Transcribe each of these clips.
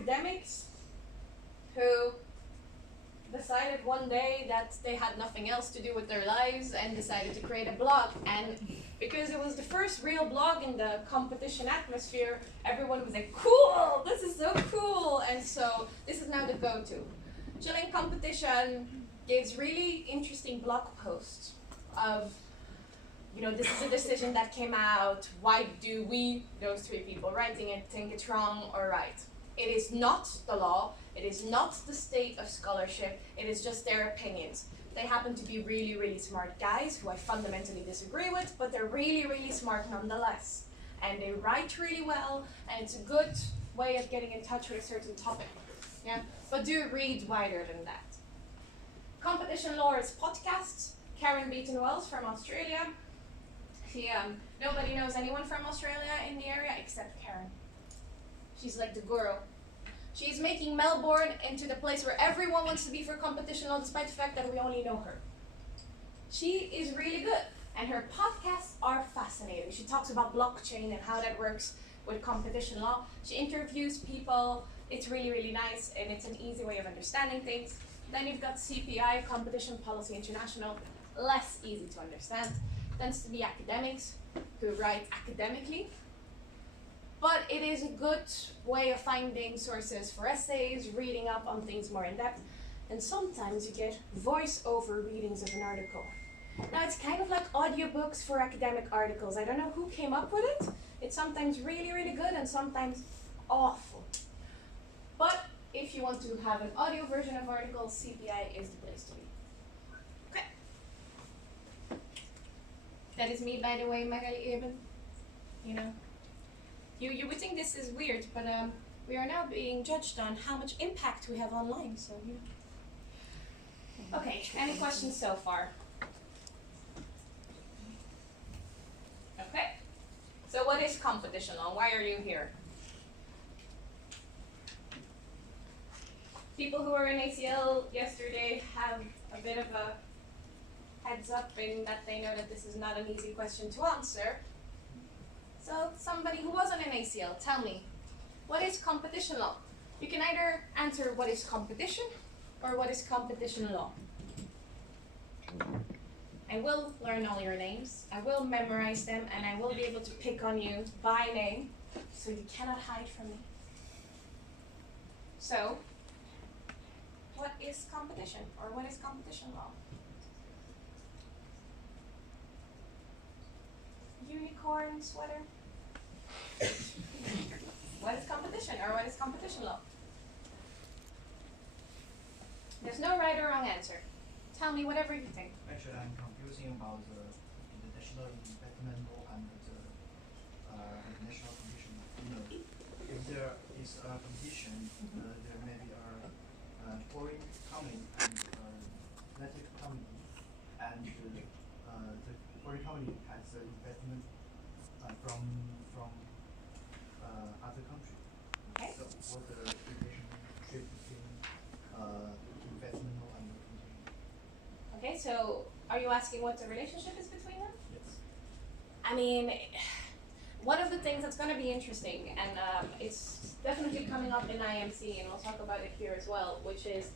academics who decided one day that they had nothing else to do with their lives and decided to create a blog. And because it was the first real blog in the competition atmosphere, everyone was like, cool, this is so cool. And so this is now the go-to. Chilling Competition gives really interesting blog posts of, you know, this is a decision that came out, why do we, those three people writing it, think it's wrong or right? It is not the law, it is not the state of scholarship, it is just their opinions. They happen to be really, really smart guys who I fundamentally disagree with, but they're really, really smart nonetheless. And they write really well, and it's a good way of getting in touch with a certain topic. Yeah? But do read wider than that. Competition Law is podcasts. Karen Beaton-Wells from Australia. Nobody knows anyone from Australia in the area except Karen. She's like the guru. She's making Melbourne into the place where everyone wants to be for competition law, despite the fact that we only know her. She is really good, and her podcasts are fascinating. She talks about blockchain and how that works with competition law. She interviews people. It's really, really nice, and it's an easy way of understanding things. Then you've got CPI, Competition Policy International, less easy to understand. Tends to be academics who write academically. But it is a good way of finding sources for essays, reading up on things more in depth, and sometimes you get voice-over readings of an article. Now it's kind of like audiobooks for academic articles. I don't know who came up with it. It's sometimes really, really good and sometimes awful. But if you want to have an audio version of articles, CPI is the place to be. Okay. That is me, by the way, Magali Eben. You know. You would think this is weird, but we are now being judged on how much impact we have online, so you know. Okay, any questions so far? Okay, so what is competition law? Why are you here? People who were in ACL yesterday have a bit of a heads up in that they know that this is not an easy question to answer. So somebody who wasn't in ACL, tell me, what is competition law? You can either answer what is competition or what is competition law. I will learn all your names, I will memorize them, and I will be able to pick on you by name, so you cannot hide from me. So, what is competition, or what is competition law? Unicorn sweater? What is competition, or what is competition law? There's no right or wrong answer. Tell me whatever you think. Actually, I'm confusing about the international investment law and the international competition. You know, if there is a competition, there may be a foreign company and domestic company, and the foreign company has the investment from other country. Okay. So, what the relationship between investment law and competition? Okay, so are you asking what the relationship is between them? Yes. I mean, one of the things that's going to be interesting, and it's definitely coming up in IMC, and we'll talk about it here as well, which is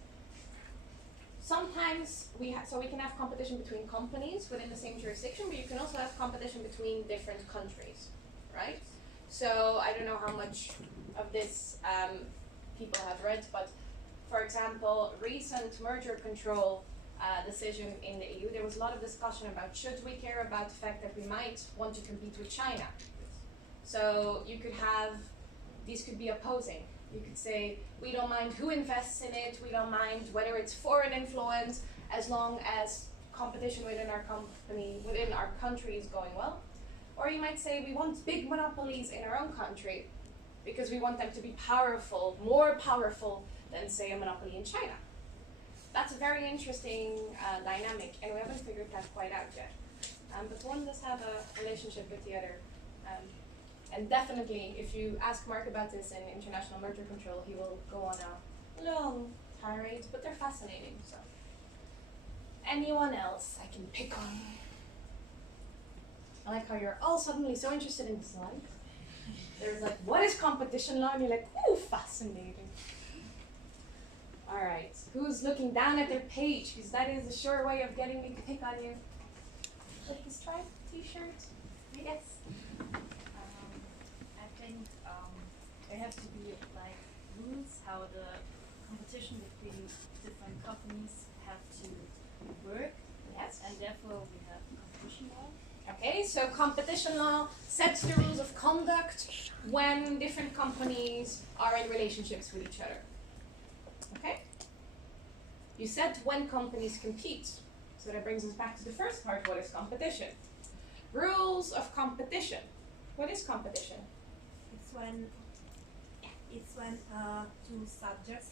sometimes we can have competition between companies within the same jurisdiction, but you can also have competition between different countries, right? So I don't know how much of this people have read, but for example, recent merger control decision in the EU, there was a lot of discussion about should we care about the fact that we might want to compete with China. So you could have, these could be opposing. You could say, we don't mind who invests in it, we don't mind whether it's foreign influence, as long as competition within our company, within our country is going well. Or you might say, we want big monopolies in our own country because we want them to be powerful, more powerful than, say, a monopoly in China. That's a very interesting dynamic, and we haven't figured that quite out yet. But one does have a relationship with the other. And definitely, if you ask Mark about this in international merger control, he will go on a long tirade, but they're fascinating. So, anyone else I can pick on? I like how you're all suddenly so interested in slides. There's like, what is competition law? And you're like, ooh, fascinating. All right, who's looking down at their page? Because that is a sure way of getting me to pick on you. Like the striped t-shirt? Yes. I think there have to be like rules how the competition between different companies have to work, Yes. and therefore we have competition law. Okay, so competition law sets the rules of conduct when different companies are in relationships with each other. Okay? You said when companies compete. So that brings us back to the first part. What is competition? Rules of competition. What is competition? It's when two subjects,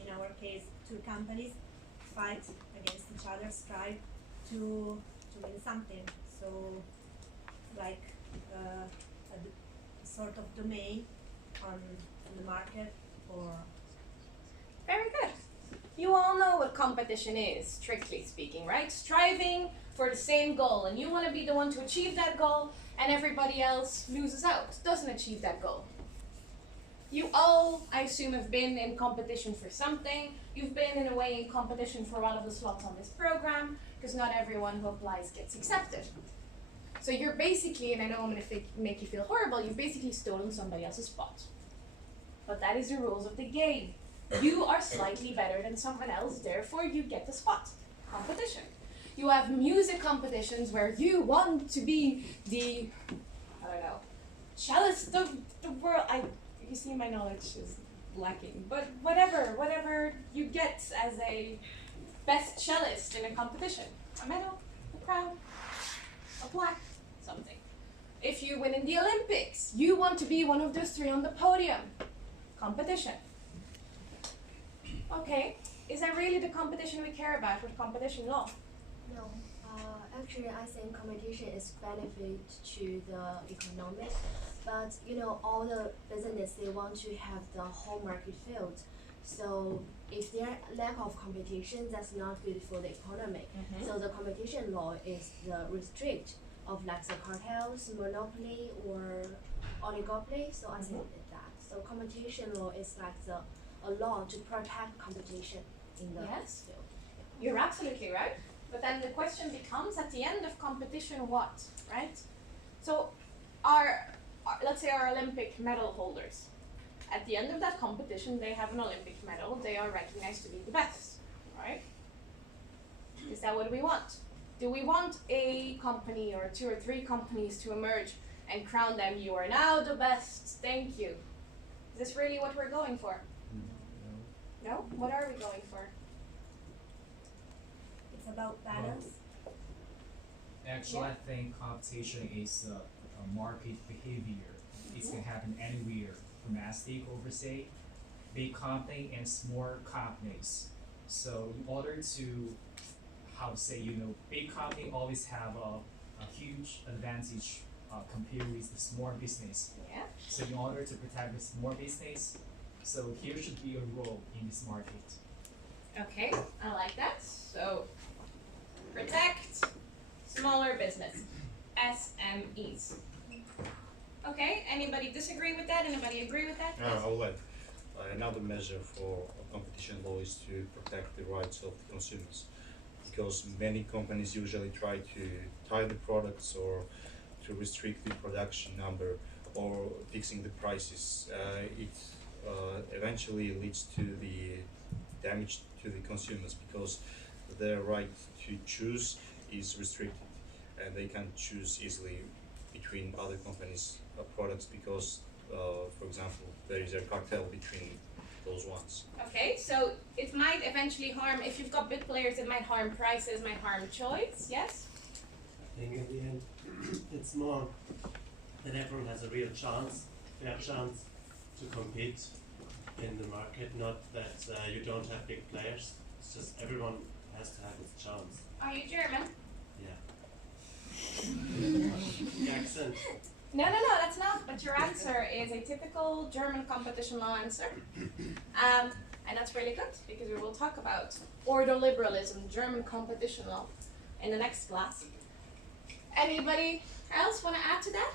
in our case two companies, fight against each other, strive to win something. So like a sort of domain on the market, or Very good. You all know what competition is, strictly speaking, right? Striving for the same goal, and you want to be the one to achieve that goal, and everybody else loses out, doesn't achieve that goal. You all, I assume, have been in competition for something. You've been, in a way, in competition for one of the slots on this program, because not everyone who applies gets accepted. So you're basically, and I know I'm going to make you feel horrible, you've basically stolen somebody else's spot. But that is the rules of the game. You are slightly better than someone else, therefore you get the spot. Competition. You have music competitions where you want to be the, I don't know, cellist of the world. You see, my knowledge is lacking, but whatever you get as a best cellist in a competition. A medal, a crown, a plaque, something. If you win in the Olympics, you want to be one of those three on the podium. Competition. Okay, is that really the competition we care about with competition law? No, actually I think competition is benefit to the economic, but all the business, they want to have the whole market field. So if there lack of competition, that's not good for the economy. So the competition law is the restrict of like the cartels, monopoly, or oligopoly. So I think that. So competition law is like a law to protect competition in the Yes. field. You're absolutely right. But then the question becomes, at the end of competition, what, right? So let's say our Olympic medal holders, at the end of that competition, they have an Olympic medal. They are recognized to be the best, right? Is that what we want? Do we want a company or two or three companies to emerge and crown them, you are now the best, thank you? Is this really what we're going for? No? What are we going for? it's about balance. Actually, I think competition is a market behavior. It can happen anywhere, domestic, overseas, big company and small companies. So in order to, big company always have a huge advantage compared with the small business. Yeah. So in order to protect the small business, so here should be a role in this market. Okay, I like that. So, protect smaller business, SMEs. Okay, anybody disagree with that? Anybody agree with that? I'll add. Another measure for competition law is to protect the rights of the consumers, because many companies usually try to tie the products or to restrict the production number or fixing the prices. It eventually leads to the damage to the consumers, because their right to choose is restricted and they can't choose easily between other companies' products because, for example, there is a cartel between those ones. Okay, so it might eventually harm, if you've got big players, it might harm prices, might harm choice, yes? I think in the end, it's more that everyone has a real chance, fair chance to compete in the market, not that you don't have big players. It's just everyone has to have its chance. Are you German? Yeah. The accent. No, that's not. But your answer is a typical German competition law answer. And that's really good, because we will talk about ordoliberalism, German competition law, in the next class. Anybody else want to add to that?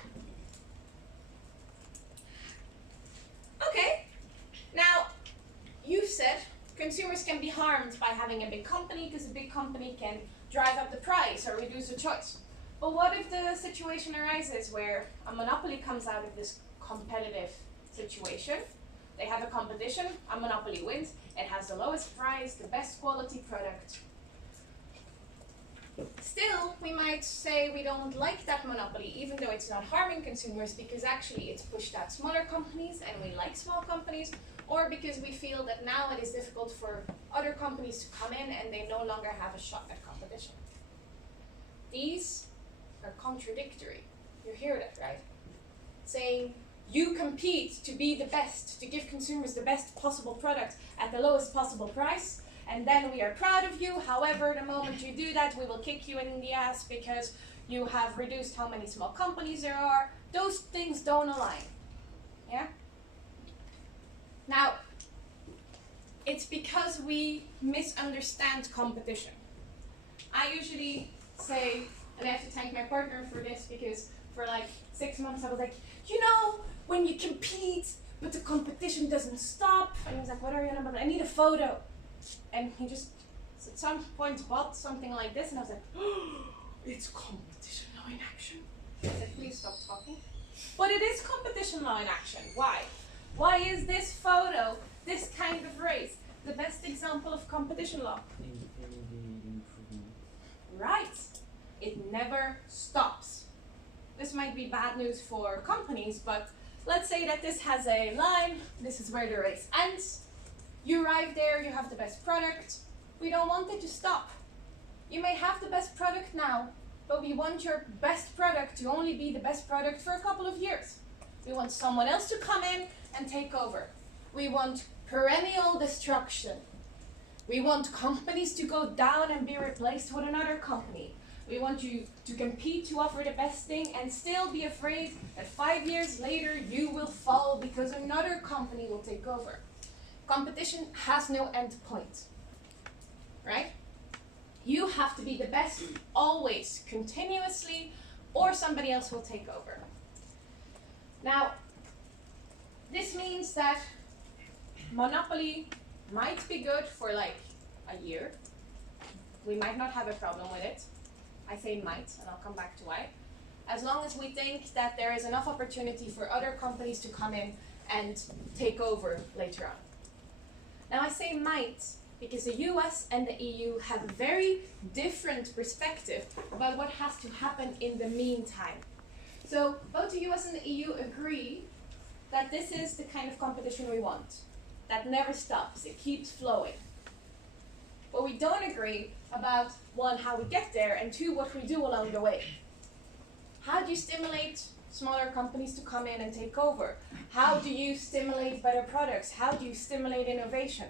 consumers can be harmed by having a big company because a big company can drive up the price or reduce the choice. But what if the situation arises where a monopoly comes out of this competitive situation? They have a competition, a monopoly wins, it has the lowest price, the best quality product. Still, we might say we don't like that monopoly, even though it's not harming consumers, because actually it's pushed out smaller companies and we like small companies, or because we feel that now it is difficult for other companies to come in and they no longer have a shot at competition. These are contradictory. You hear that, right? Saying you compete to be the best, to give consumers the best possible product at the lowest possible price, and then we are proud of you. However, the moment you do that, we will kick you in the ass because you have reduced how many small companies there are. Those things don't align. Yeah? Now, it's because we misunderstand competition. I usually say, and I have to thank my partner for this, because for like 6 months I was like, you know, when you compete, but the competition doesn't stop. And he was like, what are you on about? I need a photo. And he just at some point bought something like this, and I was like, oh, it's competition law in action. I said, please stop talking. But it is competition law in action. Why? Why is this photo, this kind of race, the best example of competition law? Right. It never stops. This might be bad news for companies, but let's say that this has a line, this is where the race ends. You arrive there, you have the best product. We don't want it to stop. You may have the best product now, but we want your best product to only be the best product for a couple of years. We want someone else to come in and take over. We want perennial destruction. We want companies to go down and be replaced with another company. We want you to compete to offer the best thing and still be afraid that 5 years later you will fall because another company will take over. Competition has no end point, right? You have to be the best always, continuously, or somebody else will take over. Now, this means that monopoly might be good for like a year. We might not have a problem with it. I say might, and I'll come back to why. As long as we think that there is enough opportunity for other companies to come in and take over later on. Now I say might because the US and the EU have a very different perspective about what has to happen in the meantime. So both the US and the EU agree that this is the kind of competition we want, that never stops, it keeps flowing. But we don't agree about, one, how we get there, and two, what we do along the way. How do you stimulate smaller companies to come in and take over? How do you stimulate better products? How do you stimulate innovation?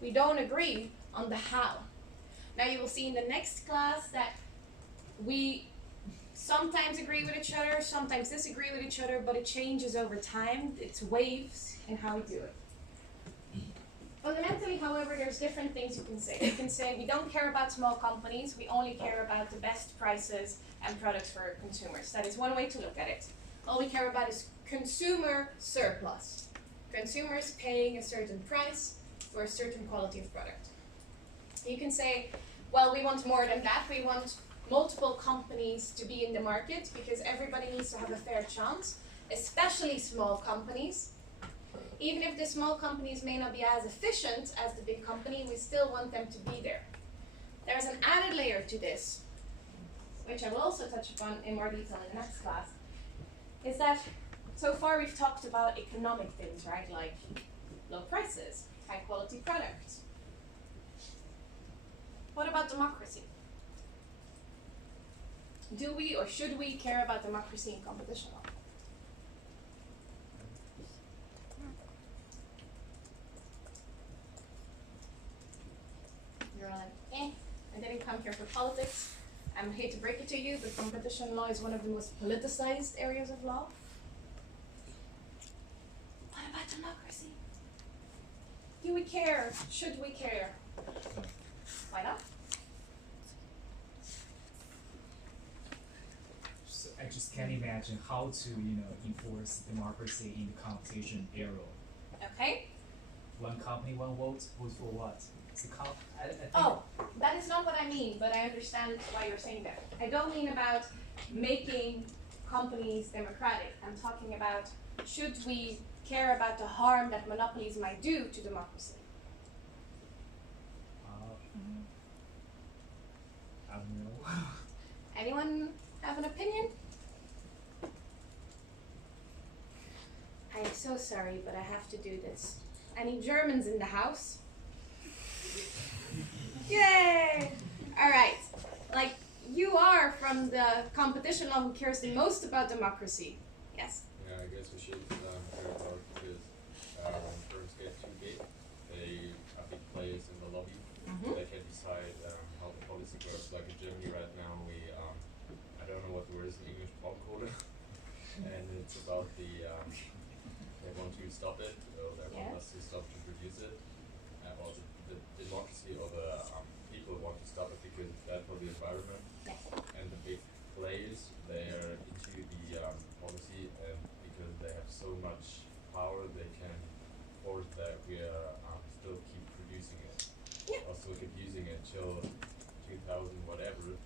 We don't agree on the how. Now you will see in the next class that we sometimes agree with each other, sometimes disagree with each other, but it changes over time. It's waves in how we do it. Fundamentally, however, there's different things you can say. You can say we don't care about small companies, we only care about the best prices and products for consumers. That is one way to look at it. All we care about is consumer surplus. Consumers paying a certain price for a certain quality of product. You can say, well, we want more than that. We want multiple companies to be in the market because everybody needs to have a fair chance, especially small companies. Even if the small companies may not be as efficient as the big company, we still want them to be there. There's an added layer to this, which I will also touch upon in more detail in the next class, is that so far we've talked about economic things, right? Like low prices, high quality products. What about democracy? Do we or should we care about democracy in competition law? You're like, I didn't come here for politics. I hate to break it to you, but competition law is one of the most politicized areas of law. What about democracy? Do we care? Should we care? Why not? So I just can't imagine how to, enforce democracy in the competition era. Okay. one company, one vote, vote for what? It's a I think Oh, that is not what I mean, but I understand why you're saying that. I don't mean about making companies democratic. I'm talking about should we care about the harm that monopolies might do to democracy? I don't know. Anyone have an opinion? I am so sorry, but I have to do this. Any Germans in the house? Yay! Alright, like, you are from the competition law who cares the most about democracy. Yes? Yeah, I guess we should care about because when firms get too big, they are big players in the lobby. They can decide how the policy goes. Like in Germany right now, I don't know what the word is in English, palm quota, and it's about they want to stop it, or they want us to stop to produce it, or the democracy or the people want to stop it because it's bad for the environment. Yes. And the big players, they are into the policy, and because they have so much power, they can force that we still keep producing it, or still keep using it till 2000 whatever.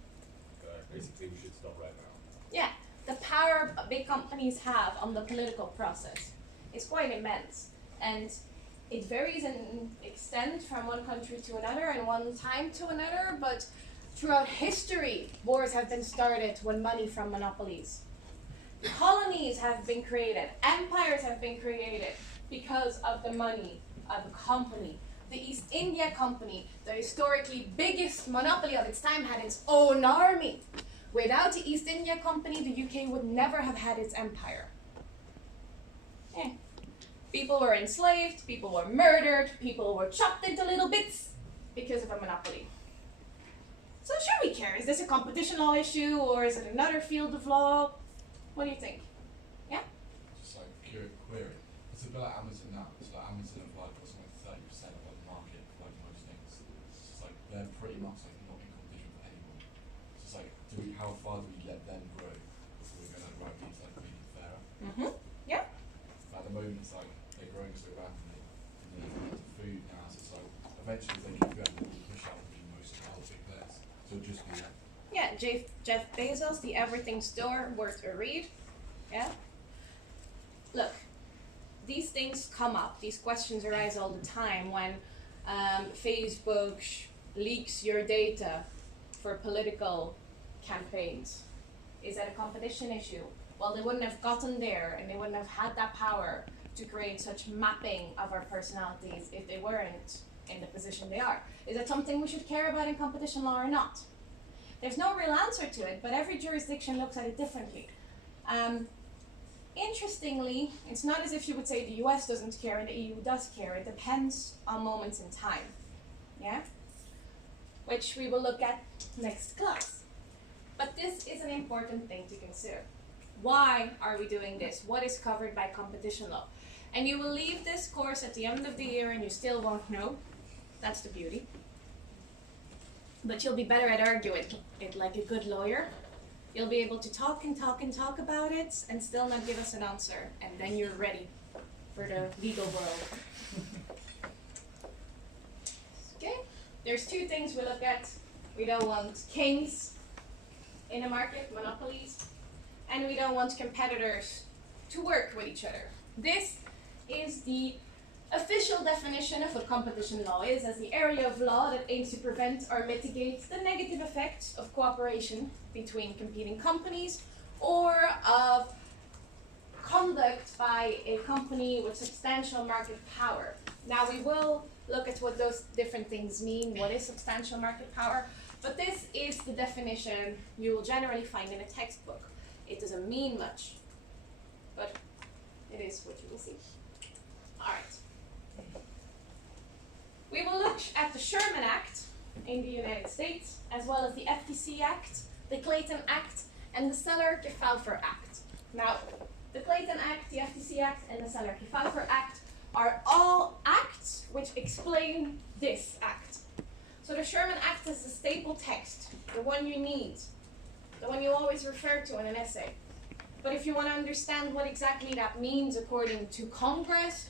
Basically, we should stop right now. Yeah, the power big companies have on the political process is quite immense, and it varies in extent from one country to another and one time to another, but throughout history, wars have been started when money from monopolies. Colonies have been created, empires have been created because of the money of a company. The East India Company, the historically biggest monopoly of its time, had its own army. Without the East India Company, the UK would never have had its empire. Yeah. People were enslaved, people were murdered, people were chopped into little bits because of a monopoly. So should we care? Is this a competition law issue or is it another field of law? What do you think? Yeah? Just like query. It's about Amazon now. It's like Amazon have like got something 30% of the market for like most things. It's just like they're pretty much like not in competition with anyone. It's just like how far do we let them grow before we're gonna right these like make it fairer? Yeah. At the moment it's like they're growing so rapidly and then it's food now, so it's like eventually if they keep going they will push out most of the other big players. So it'll just be Yeah, Jeff Bezos, the everything store, worth a read. Yeah? Look, these things come up, these questions arise all the time when Facebook leaks your data for political campaigns. Is that a competition issue? Well, they wouldn't have gotten there and they wouldn't have had that power to create such mapping of our personalities if they weren't in the position they are. Is that something we should care about in competition law or not? There's no real answer to it, but every jurisdiction looks at it differently. Interestingly, it's not as if you would say the US doesn't care and the EU does care. It depends on moments in time, yeah? Which we will look at next class. But this is an important thing to consider. Why are we doing this? What is covered by competition law? And you will leave this course at the end of the year and you still won't know. That's the beauty. But you'll be better at arguing it like a good lawyer. You'll be able to talk and talk and talk about it and still not give us an answer. And then you're ready for the legal world. Okay? There's two things we look at. We don't want kings in a market, monopolies, and we don't want competitors to work with each other. This is the official definition of what competition law is as the area of law that aims to prevent or mitigate the negative effects of cooperation between competing companies or of conduct by a company with substantial market power. Now we will look at what those different things mean, what is substantial market power, but this is the definition you will generally find in a textbook. It doesn't mean much, but it is what you will see. All right. We will look at the Sherman Act in the United States, as well as the FTC Act, the Clayton Act, and the Seller-Kefauver Act. Now, the Clayton Act, the FTC Act, and the Seller-Kefauver Act are all acts which explain this act. So the Sherman Act is the staple text, the one you need, the one you always refer to in an essay. But if you want to understand what exactly that means according to Congress,